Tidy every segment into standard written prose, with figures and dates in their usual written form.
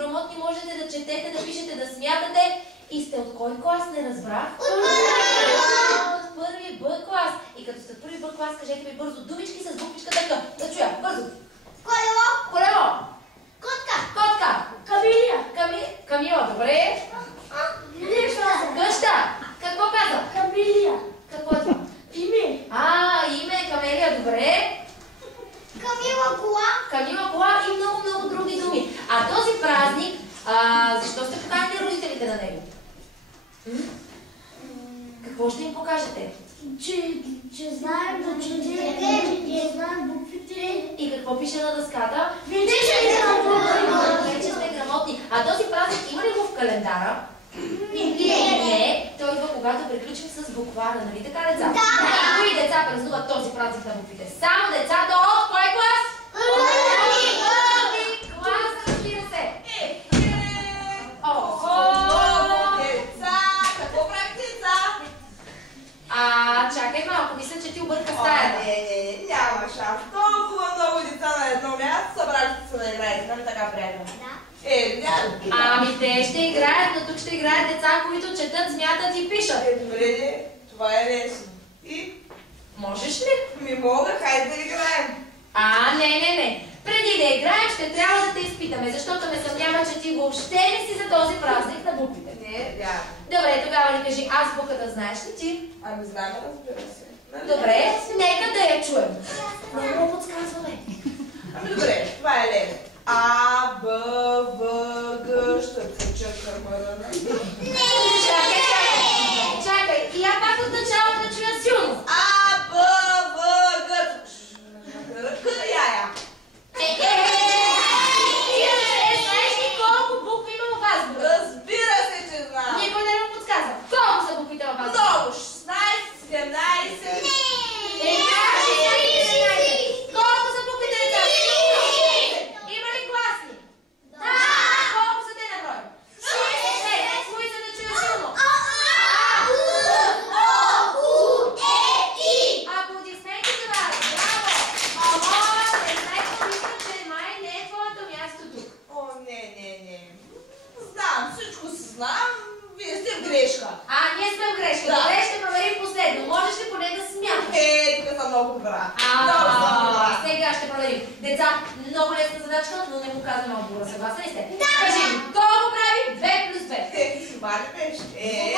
грамотни, можете да четете, да пишете, да смятате. И сте от кой клас, не разбрах? От първи Б клас. И като сте от първи Б клас, кажете ми бързо думички с буквичката К. Да чуя, бързо. Колело. Колело. Котка. Котка. Камилия. Камила, добре. Къща. Какво каза? Камилия. Какво е това? Име. Име, Камелия, добре. Камила кола и много други думи. А този празник, защо сте поканили родителите на него? Какво ще им покажете? Че знаем да четем, че знаем буквите. И какво пише на дъската? Вече сте грамотни. А този празник има ли го в календара? Не. Той идва когато приключим с буквара, нали така, деца? Да. Кои деца празнуват този празник на буквите? Само децата от кой клас? Първи клас, разбира се. Деца! Какво правите, деца? Чакай малко, мисля, че ти обърка стаята. Не, няма шанс. Толкова много деца на едно място събрали се да играете, нали така, приятел? Да. Няма. Те ще играят, но тук ще играят деца, които четат, смятат и пишат. Добре, това е лесно. И? Можеш ли? Мога, хайде да играем. Не. Преди да играем, ще трябва да те изпитаме, защото ме съмнява, че ти въобще не си за този празник на буквите. Не, вярно. Добре, тогава ни кажи азбуката, знаеш ли ти? Знаем, разбира се. Добре, нека да я чуем. Не го подсказваме. Добре, това е лесно. А, Б, В, Г, Щ, Кърмърна. Чакай. И я пак от началото да чуя силно. А, Б, В, Г, К, яя. Знаеш ли колко букви има в азбуката? Разбира се, че знам. Никой не му подсказва. Колко са буквите в азбуката? Много, 16, 17. Колко са буквите, деца? Има ли гласни? Да! Колко са те на брой? 6. Кои са да чуя силно? Аплодисменти за вас! Браво! Не знае, мисля, че май не е твоето място тук. Не. Знам, всичко си знам. Вие сте в грешка. Ние сме в грешка. Да. Добре, ще проверим последно. Можеш ли поне да смяташ? Тук съм много добра. Много съм добра. Сега ще проверим. Деца, много лесна задачка, но не му казвам отговора. Съгласен ли сте? Кажи ми, колко прави 2 плюс 2? Мали беше.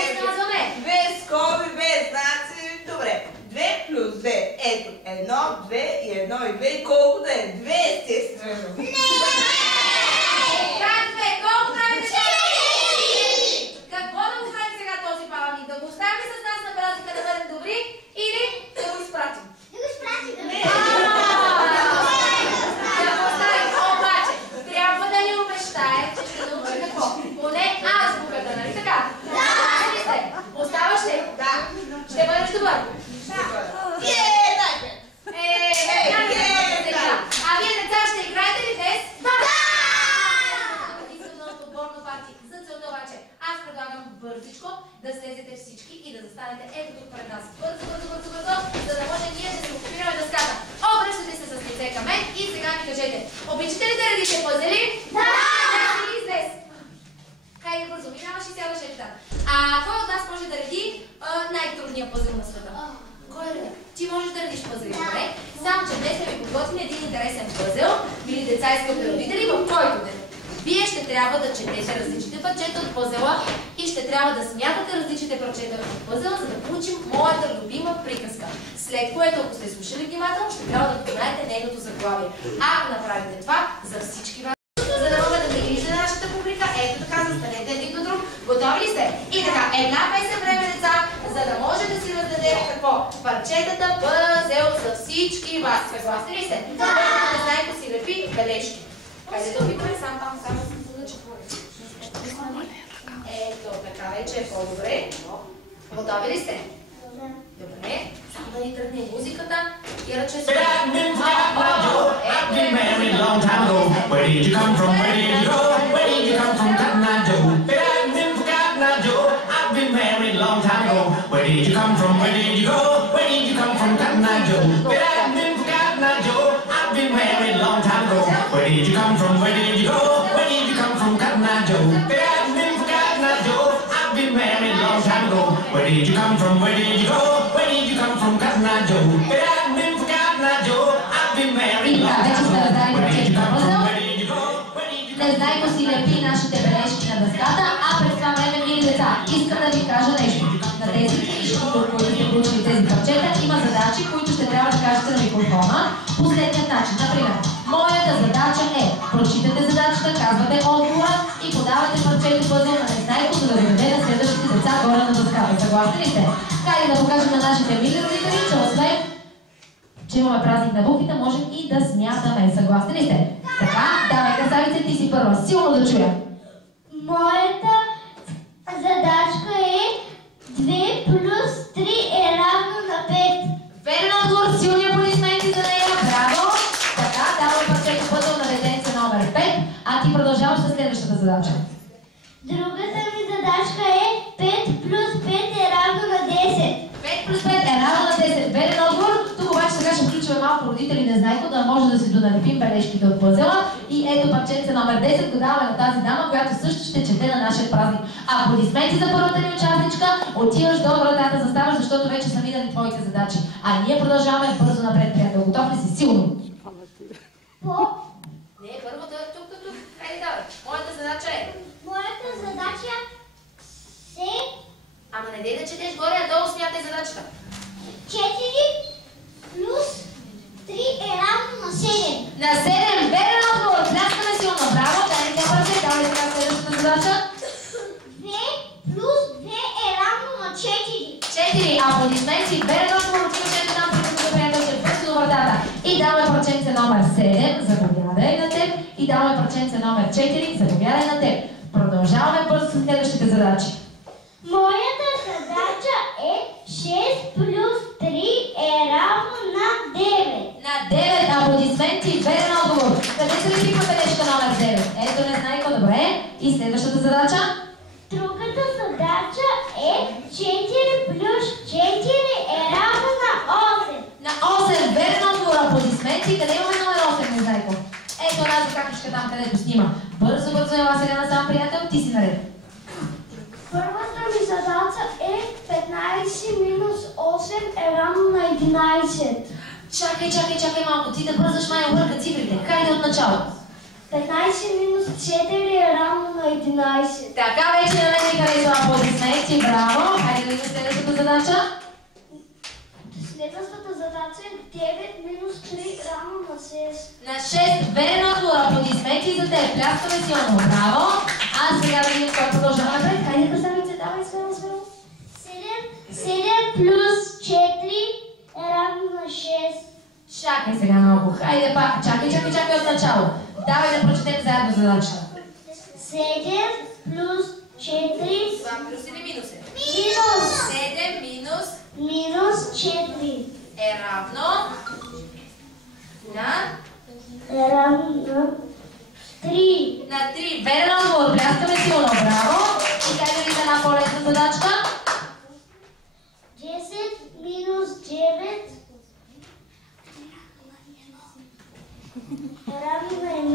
Какво казваме? 2 скоби, без знаци. Добре. 2 плюс 2. Ето, 1, 2 и 1 и 2. И колко да е? 2, естествено. Как 2? Колко прави деца? Какво да го правим сега този паметник? Да го оставим с нас на празника да бъдем добри или да го изпратим? Да го оставим. Обаче, трябва да ни обещае, че ще научи какво? Поне азбуката, нали така? Да! Оставаш ли? Да. Ще бъдеш добър? Дайте! А вие, деца, ще играете ли днес? Да! Искам отборно парти. За целта обаче, аз предлагам бързичко да слезете всички и да застанете ето тук пред нас. Бързо, за да може ние да се окупираме дъската. Обръщате се с лице към мен и сега ми кажете, обичате ли да редите пъзели? Да! Бяхте ли днес? Хайде бързо, минаваш и сядаш ето там. Кой от нас може да реди най-трудния пъзел на света? Кой е? Ти можеш да редиш пъзели, добре? Само, че днес сме ви подготвили един интересен пъзел, били деца и скъпи родители, в който вие ще трябва да четете различните парчета от пъзела и ще трябва да смятате различните парчета от пъзела, за да получим моята любима приказка. След което, ако сте слушали внимателно, ще трябва да познаете нейното заглавие. Ако направите това, за всички вас, за да могат да ви видите нашата публика, ето така, застанете един до друг. Готови ли сте? И така, една песен време, деца, за да може да си раздадем какво? Парчетата пъзел за всички вас. Съгласни ли сте? Да! Да знаете си лепи бележки. Хайде да опитаме само да четвори. Ето, така вече е по-добре. Готови ли сте? Добре. Само да ни тръгне музиката и ръче се... I've been married long time ago. Where did you come from? Where did you go? Where did you come from? Cotton Eye Joe. But I've been for Cotton Eye Joe. I've been married long time ago. Where did you come from? Where did you go? Where did you come from? Cotton Eye Joe. But I've been for Cotton Eye Joe. I've been married long time ago. Where did you come from? Where did you go? Where did you come from? Cotton Cotton Eye Joe. But I've been for Cotton Eye Joe. I've been married long time ago. Where did you come from? Where did you go? Where did you come from, Cotton Eye Joe? But I've been for Cotton Eye Joe. I've been married long time ago. Where did you come from? Where did you go? Незнайко си лепи нашите бележки на дъската, а през това време, мили деца, искам да ви кажа нещо. На тези книжки, които сте получили тези парчета, има задачи, които ще трябва да кажете на микрофона последният начин. Например, моята задача е, прочитате задачата, казвате отговора и подавате парчето пъзъл на Незнайко, за да доведе на следващите деца горе на дъската. Съгласни ли сте? Хайде да покажем на нашите мили родители, че освен че имаме празник на буквите, можем и да смятаме. Съгласни ли сте? Така, давай, красавице, ти си първа. Силно да чуя. Моята задачка е 2 плюс 3 е равно на 5. Верен отговор, силни аплодисменти за нея. Браво! Така, давай парчето пъзъл на детенце номер 5, а ти продължаваш с следващата задача. Другата ми задачка е 5 плюс 5 е равно на 10. 5 плюс 5 е равно на 10. Верен отговор. Тук обаче сега ще включваме малко родители Незнайко, да може да си доналепим бележките от пъзела. И ето парченце номер 10 го даваме на тази дама, която също ще чете на нашия празник. Аплодисменти за първата ни участничка. Отиваш до вратата, заставаш, защото вече са минали твоите задачи. А ние продължаваме бързо напред, приятел. Готов ли си? Силно? Не, първата е тук. Хайде, давай. Моята задача е. Моята задача е... Ама не дей да четеш горе, а долу смятай задачата. 4 плюс 3 е равно на 7. На 7. Верен отговор. Пляскаме силно. Браво. Дай ми парче. Давай сега следващата задача. 2 плюс 2 е равно на 4. 4. Аплодисменти. Верен отговор. Отиваш ето там, преди да приятелче бързо до вратата. И даваме парченце номер 7. Заповядай на теб. И даваме парченце номер 4. Заповядай на теб. Продължаваме бързо с следващите задачи. Моята задача е 6 плюс 3 е равно на 9. На 9. Аплодисменти. Верен отговор. Къде се лепихме бележка номер 9? Ето Незнайко, добре. И следващата задача? Другата задача е 4 плюс 4 е равно на 8. На 8. Верен отговор. Аплодисменти. Къде имаме номер 8, Незнайко? Ето тази какашка там, където снима. Бързо, ела сега насам, приятел. Ти си наред. Първата ми задача е 15 минус 8 е равно на 11. Чакай малко. Ти да бързаш, май обърка цифрите. Хайде от начало. 15 минус 4 е равно на 11. Така вече на мен ми харесва. Аплодисменти. Браво. Хайде да видим следващата задача. Следващата задача е 9 минус 3 равно на 6. На 6. Верен отговор. Аплодисменти за теб. Пляскаме силно. Браво. А сега да видим кой продължава напред. Хайде, красавице, давай смело. 7 плюс 4 е равно на 6. Чакай сега малко. Хайде пак. Чакай от начало. Давай да прочетем заедно задачата. 7 плюс 4 Това плюс или минус е? минус 7 минус 4 е равно на... е равно на 3. На 3. Верен отговор. Пляскаме силно. Браво. И хайде да видим една по-лесна задачка. 10 минус 9 е равно на 1.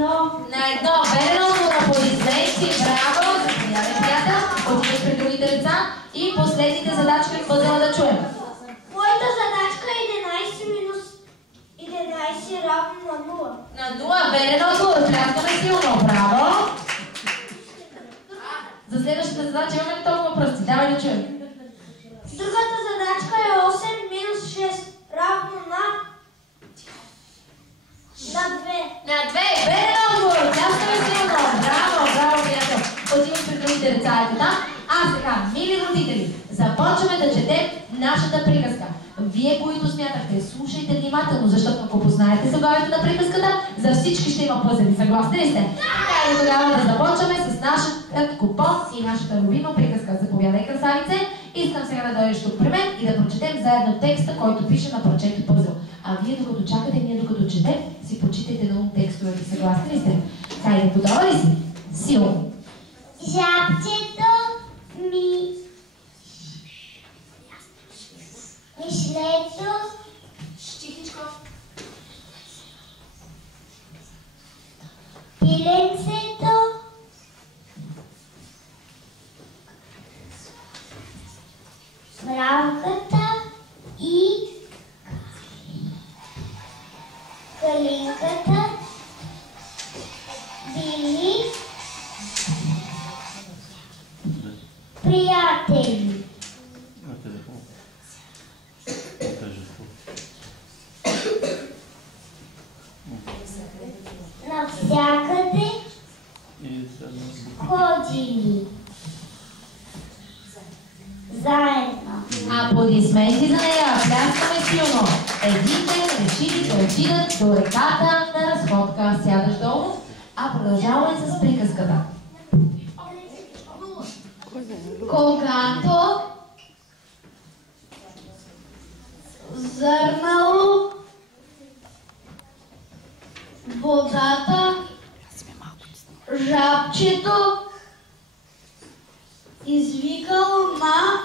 На 1. Верен отговор. Аплодисменти. Браво. Заповядай, приятел. Отиваш при другите деца. И последните задачки от пъзела да чуем. Моята задачка е 11 минус 11 равно на 0. На 0. Верен отговор. Пляскаме силно. Браво. За следващата задача имаме ли толкова пръсти? Давай да чуем. Другата задачка е 8 минус 6 равно на 2. На 2. Верен отговор. Пляскаме силно. Браво, приятел. Отиваш при другите деца. Ето там. А сега, мили родители, започваме да четем нашата приказка. Вие, които смятахте, слушайте внимателно, защото ако познаете заглавието на приказката, за всички ще има пъзели. Съгласни ли сте? Хайде тогава да започваме с нашия купон и нашата любима приказка. Заповядай, красавице. Искам сега да дойдеш тук при мен и да прочетем заедно текста, който пише на парчето пъзел. А вие докато чакате, ние докато четем, си почитайте на ум текстовете. Съгласни ли сте? Хайде, готова ли си? Силно. Жабчето ми мишлето Тихичко. пиленцето приятели. Навсякъде ходили. Заедно. Аплодисменти за нея. Пляскаме силно. Един ден решили да отидат до реката на разходка. Сядаш долу, а продължаваме с приказката. Когато зърнало водата, жабчето извикало на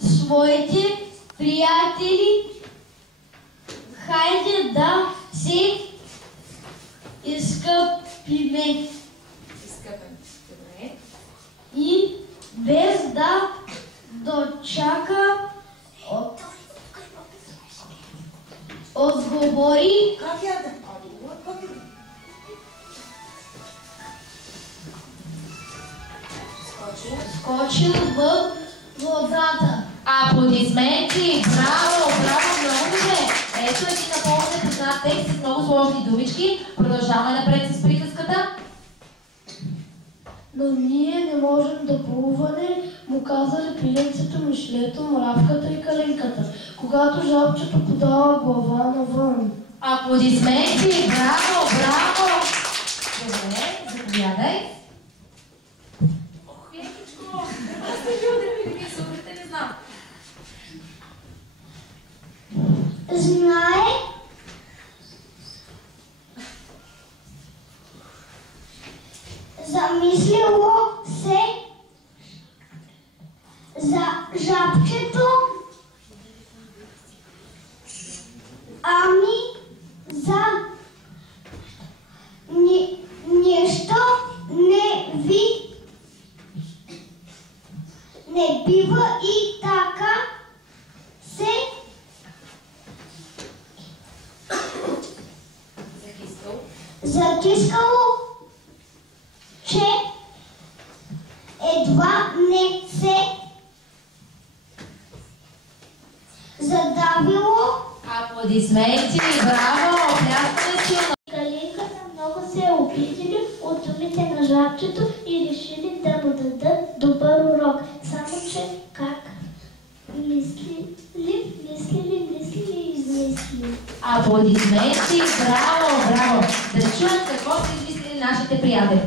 своите приятели, хайде да се изкъпиме. И без да дочака отговори скочил в водата. Аплодисменти! Браво! Браво! Много добре! Ето един напълно непознат текст с много сложни думички. Продължаваме напред с приказката. Но ние не можем да плуваме, му казали пиленцето, мишлето, мравката и калинката, когато жабчето подава глава навън. Аплодисменти! Браво! Браво! Добре, заповядай. Ох, Екичко! Аз не ви удряме, вие се удрите, не знам. Знае замислило се за жабчето, ами за нещо не бива и така се затискало, че едва не се задавило. Аплодисменти! Браво! Пляскаме силно! Калинката много се обидели от думите на жабчето и решили да му дадат добър урок. Само че как? Мислили и измислили. Аплодисменти! Браво! Браво! Да чуем какво са измислили нашите приятели.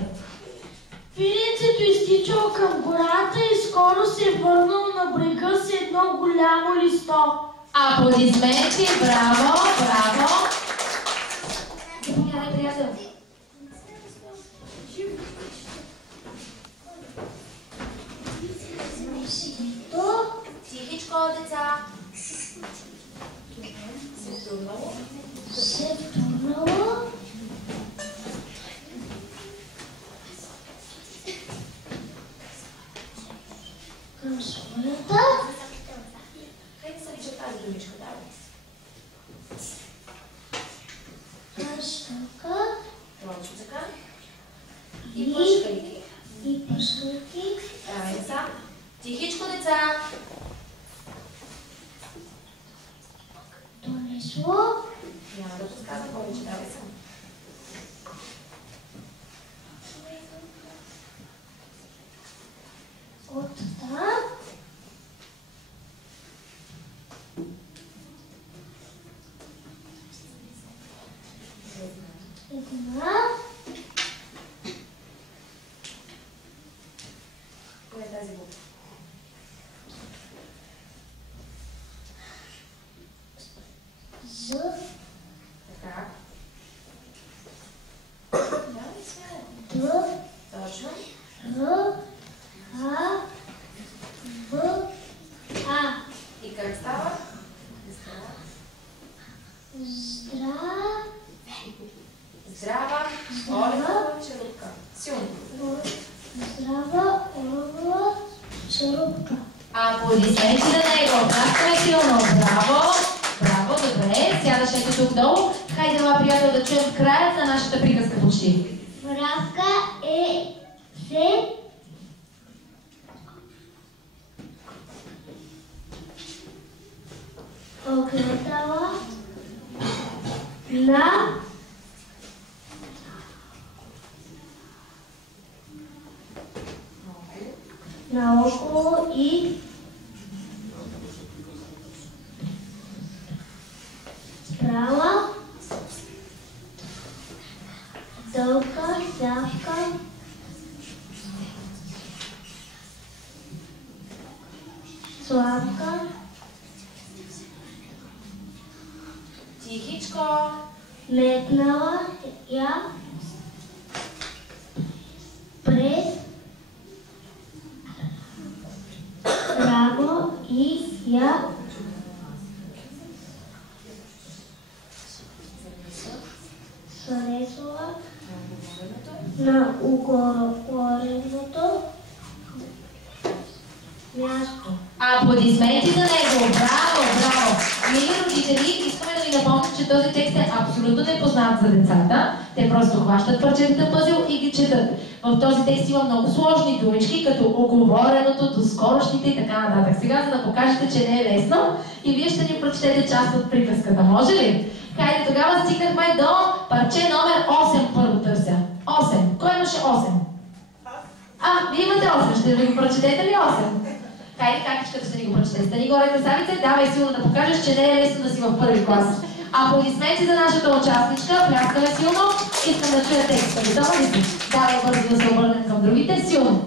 Пиленцето изтичало към гората и скоро се върнало на брега с едно голямо листо. Аплодисменти! Браво! Браво! Заповядай, приятел. Тихичко, деца. Се втурнало. Към своята. Хайде се вича тази думичка, да? Пашка. Точно така. И пъшкайки. И пъшкайки. Давай, деца. Тихичко, деца. Донесло. Няма да подсказвам повече, давай са. От там. Една. Коя е тази буква? З. Така. Давай смело. Д. Точно. Р. А. В. А. И как става? Здрава. Здрава. Олева черупка. Силно. Здрава олова черупка. Аплодисменти за него. Пляскаме силно. Браво. Браво, добре. Сядаш ето тук долу. Хайде, моя приятел, да чуем краят на нашата приказка почти. Мравка се огледала наоколо и брала дълга сявка сладка Тихичко. метнала я през рамо и я свалесла на угореното място. Аплодисменти за него! Браво, браво! Мили родители, искаме да ви напомним, че този текст е абсолютно непознат за децата. Те просто хващат парчетата пъзел и ги четат. В този текст има много сложни думички, като оговореното, доскорошните и така нататък. Сега, за да покажете, че не е лесно, и вие ще ни прочетете част от приказката. Може ли? Хайде, тогава стигнахме до парче номер 8, първо търся. 8. Кой имаше 8? Вие имате 8. Ще ви го прочетете ли 8? Хайде, как ще ни го прочетете? Стани горе, красавице, давай силно да покажеш, че не е лесно да си в първи клас. Аплодисменти за нашата участничка, пляскаме силно, искам да чуя текста. Готова ли си? Давай бързо да се обърнем към другите, силно.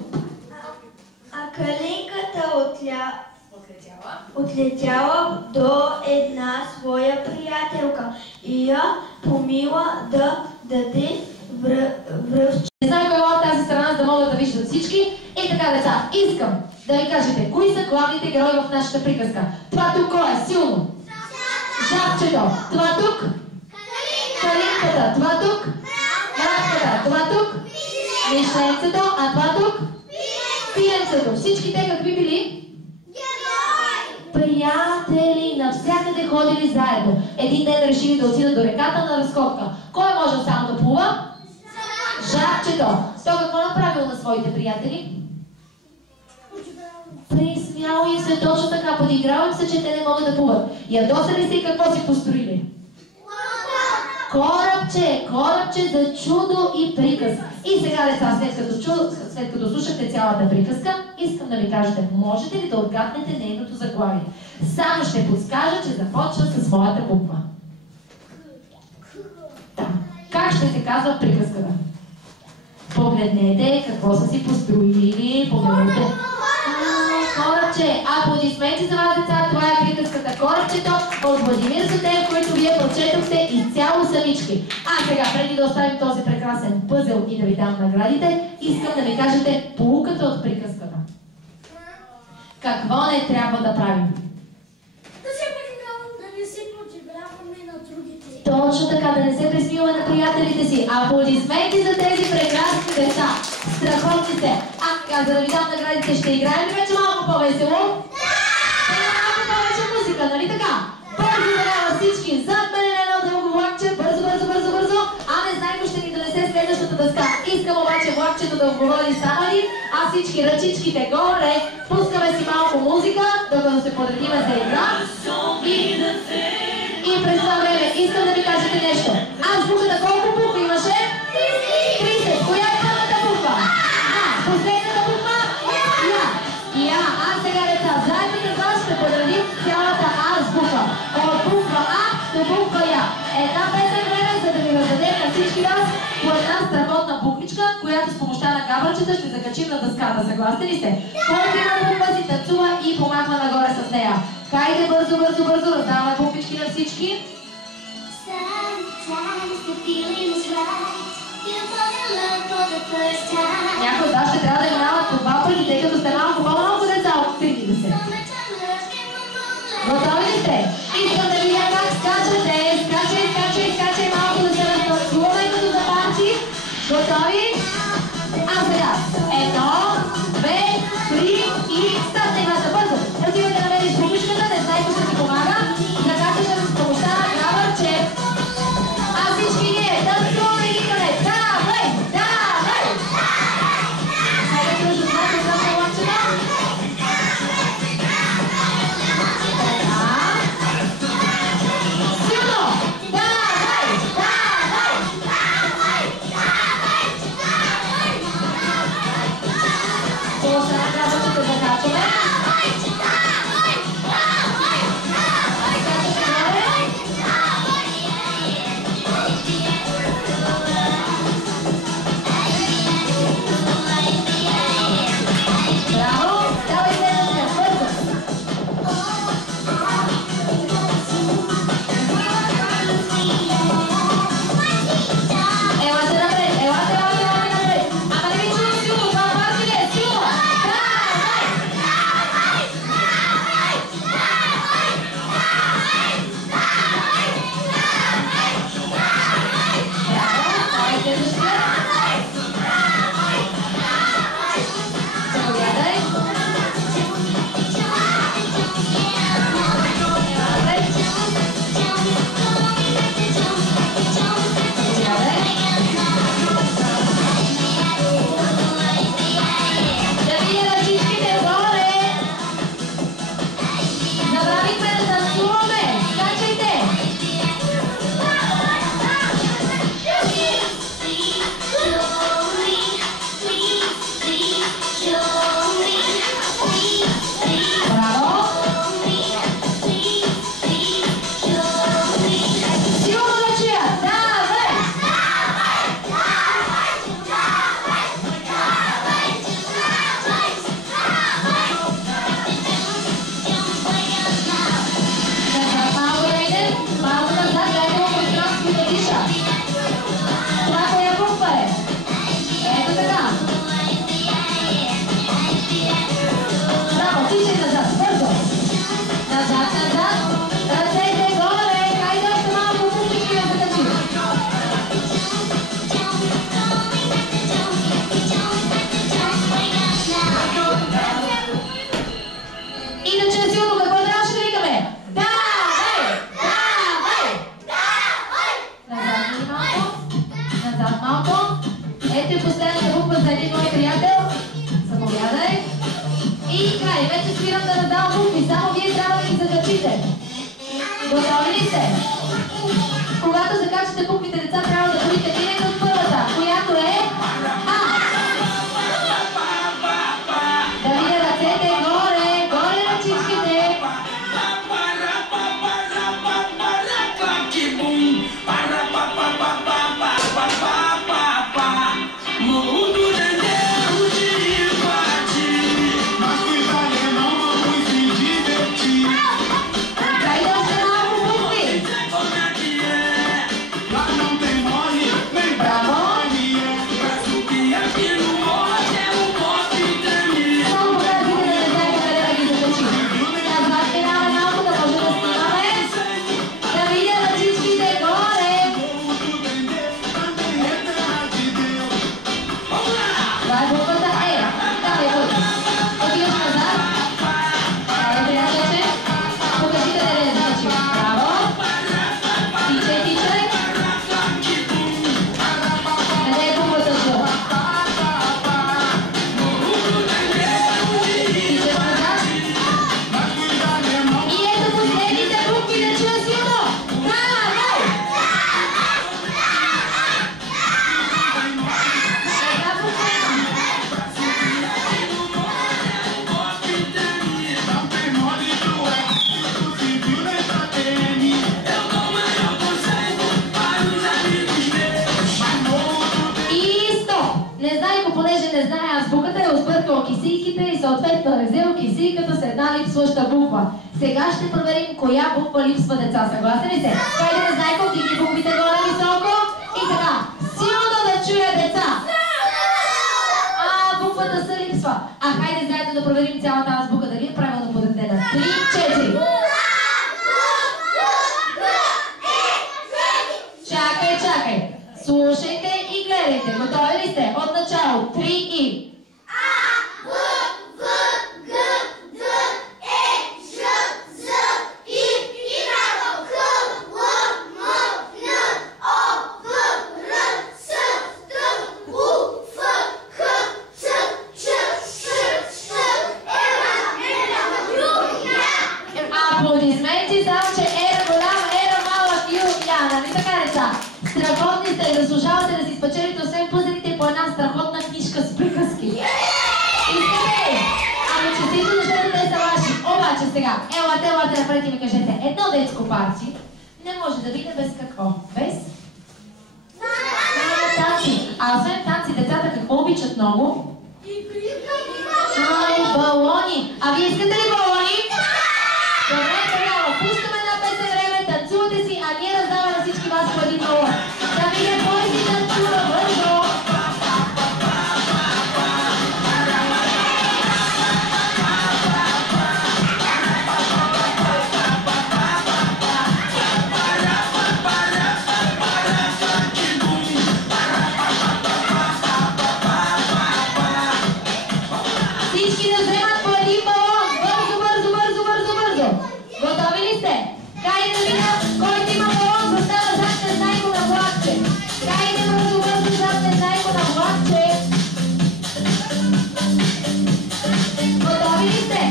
А калинката отлетяла до една своя приятелка и я помила да даде връвче. Не знам кой е от тази страна, за да могат да виждат всички. И така, деца, искам да ви кажете, кои са главните герои в нашата приказка. Това тук кой е? Силно. Жабчето. Това тук? Калинката. Това тук? Мравката. Това тук? Мишленцето. А това тук? Пиенцето. Всички те какви били? Приятели, навсякъде ходили заедно. Един ден решили да отидат до реката на разходка. Кой е можел само да плува? Жабчето. Той какво направил на своите приятели? Присмял им се точно така, подиграл им се, че те не могат да плуват. Ядосали се и какво си построили? Корабче за чудо и приказка. И сега, деца, след като слушахте цялата приказка, искам да ми кажете, можете ли да отгаднете нейното заглавие? Само ще подскажа, че започва със своята буква. Да. Как ще се казва приказката? Погледнете какво са си построили, погледнете. Корабче, аплодисменти за вас, деца, това е приказката Корабчето от Владимир Сотев, който вие прочетохте изцяло самички. А сега, преди да оставим този прекрасен пъзел и да ви дам наградите, искам да ми кажете поуката от приказката. Какво не трябва да правим? Да не се подиграваме на другите. Точно така, да не се присмиваме на приятелите си. Аплодисменти за тези прекрасни деца. Страхотни се. Така, за да ви дам наградите, ще играем ли вече малко по-весело? Да! Малко повече музика, нали така? Бързо тогава всички, зад мен едно дълго влакче, бързо. Знайко ще ни донесе следващата дъска. Искам обаче влакчето да отговори само един, а всички ръчичките горе. Пускаме си малко музика, докато се подредиме за игра. И през това време искам да ми кажете нещо. Азбуката колко букви имаше? 30. Коя е първата буква? Последната буква? Я. А сега, деца, заедно с вас ще подредим цялата азбука. От буква А до буква Я. Една песен време, за да ви раздадем на всички вас по една страхотна буквичка, която с помощта на габърчета ще закачим на дъската. Съгласни ли сте? Който има буква си танцува и помахва нагоре с нея. Хайде бързо, раздаваме буквички на всички. Някой от вас ще трябва да минават по два пъти, тъй като сте малко по-малко деца от 30. Готови ли сте? Искам да видя как скачате. Скачай малко да се разпъсуваме като запарчи. Готови? А сега. 1, 2, 3 и старт играта. Бързо. Отивате да намериш буквичката, не знай ще ти помага. Закачате с помощта на габърче. А всички ние танцуваме и викаме. Давай! назад малко. Ето и последната буква за един мой приятел. Заповядай. И край. Вече спирам да раздавам букви. Само вие трябва да ги закачите. Готови ли сте? Когато закачате буквите, деца, трябва да бъдете винаги от първата, която е А. Да видя ръцете горе, горе ръчичките. Съответно е взел кисийката с една липсваща буква. Сега ще проверим коя буква липсва, деца. Съгласни ли сте? Хайде да знайко, вдигни буквите горе високо. И така, силно да чуя, деца. Буквата се липсва. Хайде заедно да проверим цялата азбука, дали е правилно подредена. 3, 4. Чакай. Слушайте и гледайте. Готови ли сте? От начало. 3 и... Аплодисменти, само че ера голяма, ера малък, Юлиана. Нали така, деца? Страхотни сте, заслужавате да си спечелите освен пъзелите по една страхотна книжка с приказки. Искате ли? Честито, защото те са ваши. Обаче сега, елате напред и ми кажете, едно детско парти не може да биде без какво? Без? Танци. Освен танци, децата какво обичат много? Балони. Вие искате ли балони? Добре, тогава пускаме една песен време, танцувате си, ние раздаваме на всички вас по един балон. Да видя кой си танцува бързо. Всички да вземат по един балон. Бързо. Готови ли сте? Хайде да видя, който има балон, застава зад незнайко на влакче. Хайде бързо зад незнайко на влакче. Готови ли сте?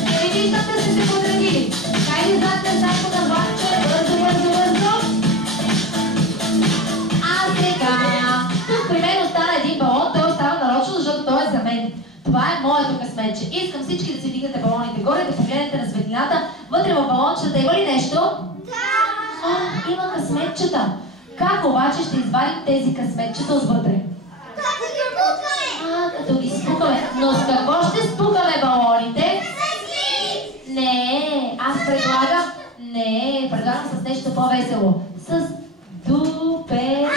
Не ви виждам да сте се подредили. Хайде зад незнайко на влакче. Бързо. Сега, тук при мен остана един балон, той остава нарочно, защото той е за мен. Това е моето късметче. Искам всички да си вдигнете балоните горе, да погледнете на светлината. Вътре в балончета има ли нещо? Да! Има късметчета. Как обаче ще извадим тези късметчета отвътре? Като ги спукаме! Като ги спукаме. Но с какво ще спукаме балоните? Не, аз предлагам... предлагам с нещо по-весело. С дупета.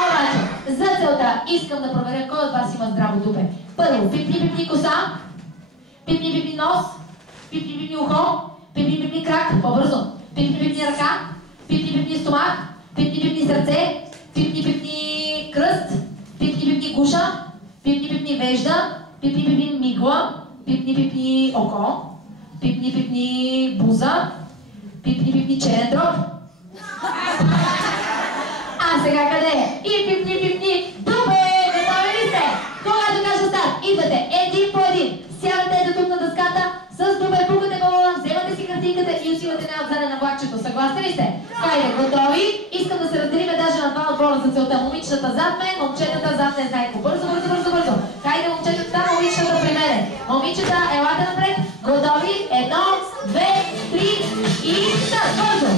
Обаче, за целта искам да проверя кой от вас има здраво дупе. Първо, пипни коса, пипни нос, пипни ухо, пипни крак, по-бързо, пипни ръка, пипни стомах, пипни сърце, пипни кръст, пипни гуша, пипни вежда, пипни мигла, пипни око, пипни буза, пипни черен дроб. А сега къде е? И пипни. Добре, готови ли сте? Когато кажа старт, идвате един по един. Сядате ето тук на дъската, с добре пукате балона, вземате си картинката и отивате най-отзаде на влакчето. Съгласни ли сте? Хайде, готови? Искам да се разделиме даже на два отбора за целта. Момичетата зад мен, момчетата зад не знаеко. Бързо. Хайде, момчетата, момичетата при мене. Момичета, елате напред. Готови? 1, 2, 3 и старт. Бързо!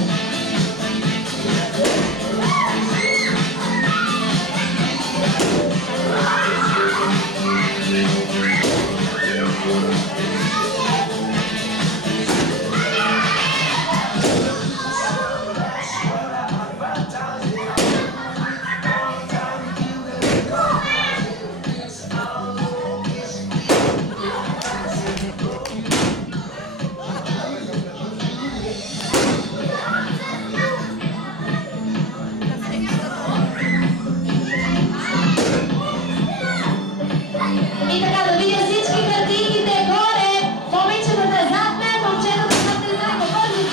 И така да видя всички картинките горе. Момичетата зад мен, момчетата зад не знаеко. Бързо,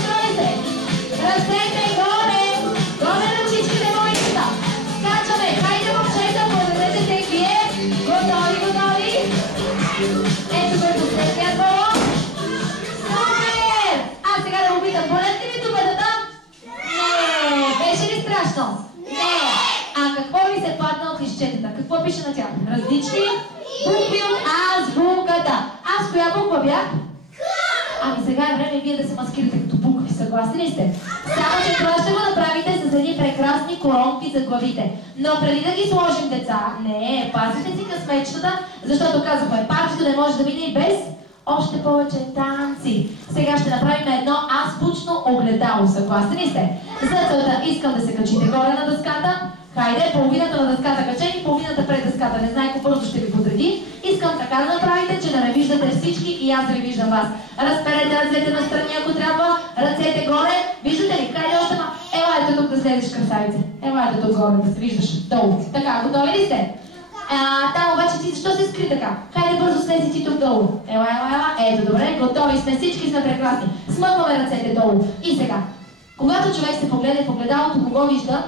стройте. Ръцете горе. Горе ръчичките, момичета. Скачаме. Хайде, момчета, подредете се вие. Готови. Ето го е последният балон. Супер! А сега да го питам, болят ли ви дубедата? Не. Беше ли страшно? Не. А какво ви се падна от листчетата? Какво пише на тях? Различни букви от азбуката. Аз коя буква бях? Ами сега е време вие да се маскирате като букви. Съгласни ли сте? Само че това ще го направите с едни прекрасни коронки за главите. Но преди да ги сложим, деца, не, пазите си късмечетата, защото казахме, парчето не може да мине и без още повече танци. Сега ще направим едно азбучно огледало. Съгласни ли сте? За целта искам да се качите горе на дъската. Хайде, половината на дъската качени, половината пред дъската. Не знае колко бързо ще ви подреди. Искам така да направите, че да не виждате всички и аз да ви виждам вас. Разперете ръцете настрани, ако трябва. Ръцете горе. Виждате ли? Хайде още ма. Елайте тук да слезеш, красавице. Елайте тук горе да се виждаш. Долу. Така, готови ли сте? Там обаче ти защо се скри така? Хайде бързо слези ти тук долу. Ела. Ето, добре. Готови сме. Всички сме прекрасни. Смъкваме ръцете долу. И сега. Когато човек се погледа в огледалото, кого вижда?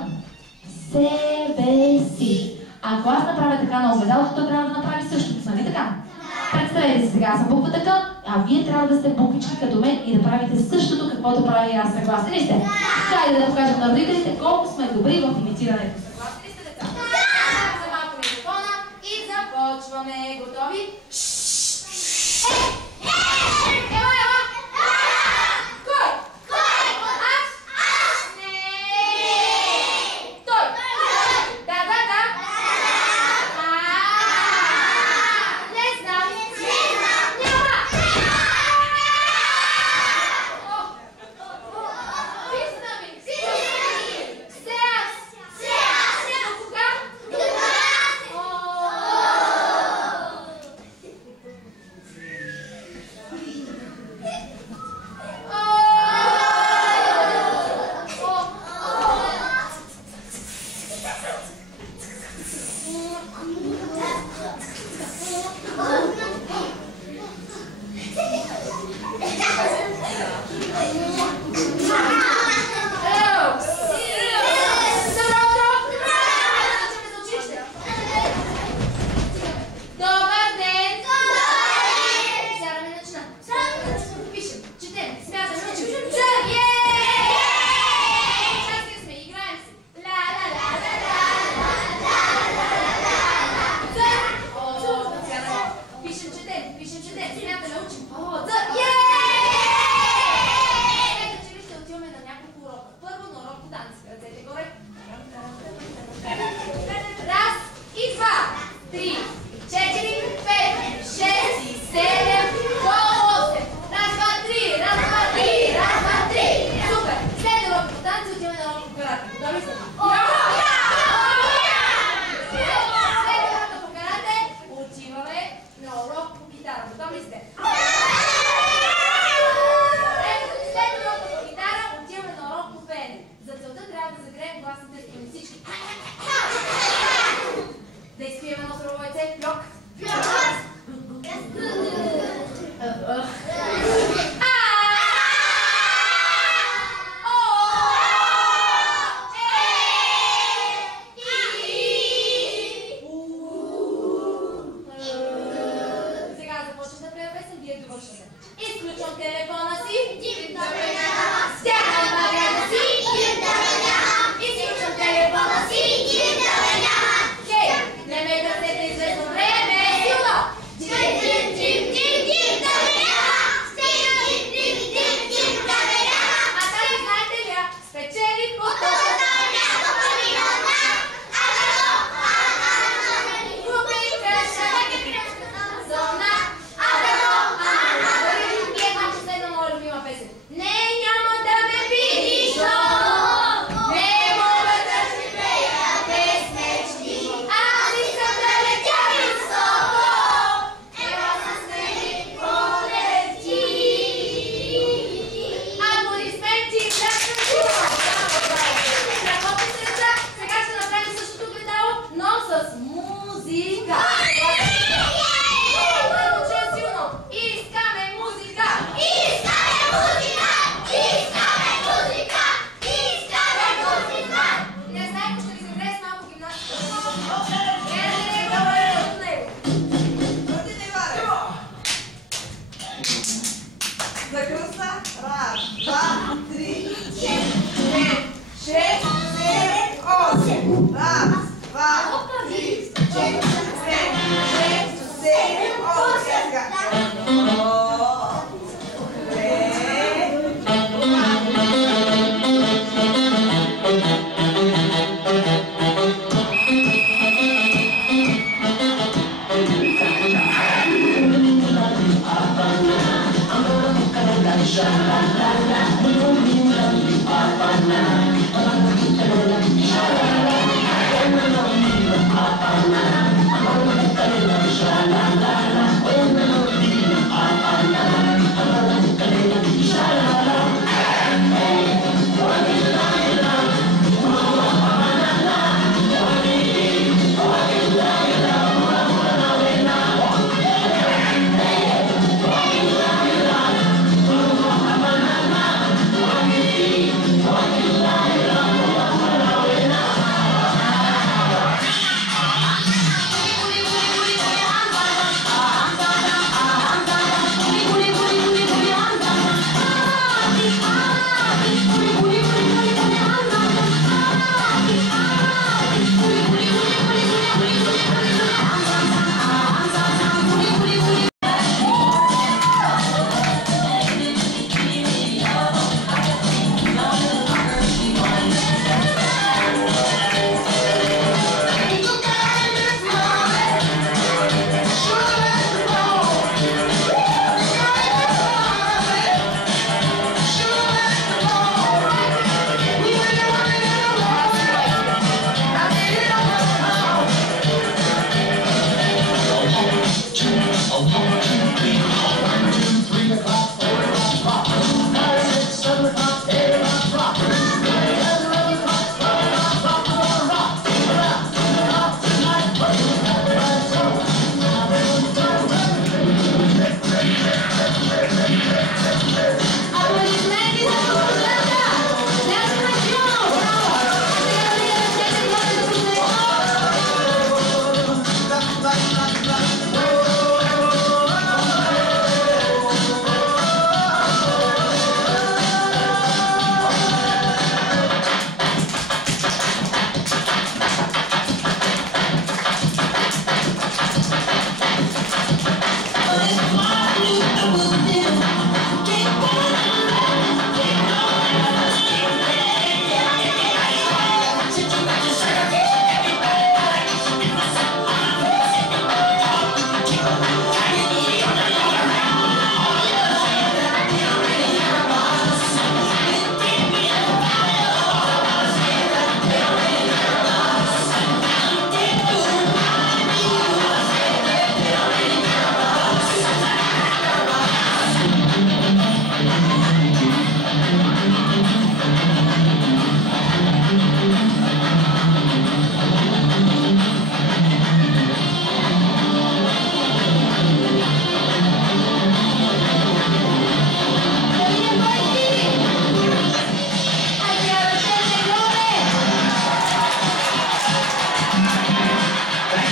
Себе си. Ако аз направя така на огледалото, то трябва да направи същото, нали така? Представете си, сега аз съм буквата К, а вие трябва да сте буквички като мен и да правите същото, каквото правя и аз. Съгласни ли сте? Хайде да покажем на родителите колко сме добри в имитирането. Съгласни ли сте, деца? За малко микрофона и започваме. Готови? Ела! Кой? Аз? Не! Той! Да! Не знам! Няма! Писна ми! Сеас! Кога?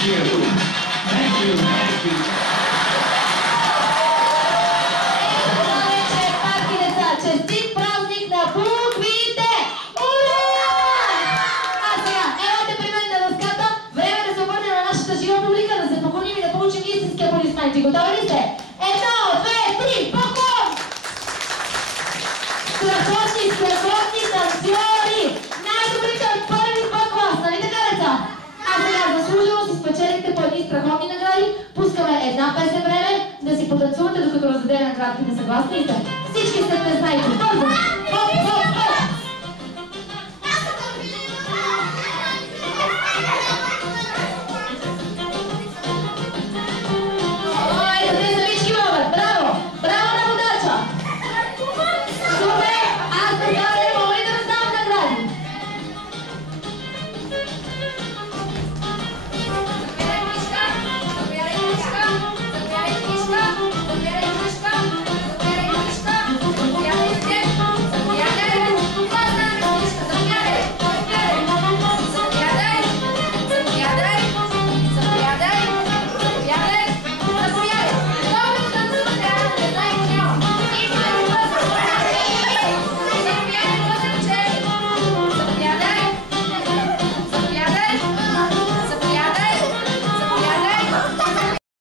you. Thank you, thank you. Това вече е парки деца. Честит празник на буквите! Ура! А сега, елате при мен на дъската. Време да се обърне на нашата жива публика, да се поклоним и да получим истински аплодисменти. Готови ли сте? 1, 2, 3, поклон! Страхотни танцори! Най-добрите от първи два клас, нали така, деца? А сега заслужено си спечелихте по едни страхотни награди. Пускаме една песен време да си потанцувате, докато раздадем наградите. Съгласни сте? Всички сте песнайки. Бързо! Хоп, хоп,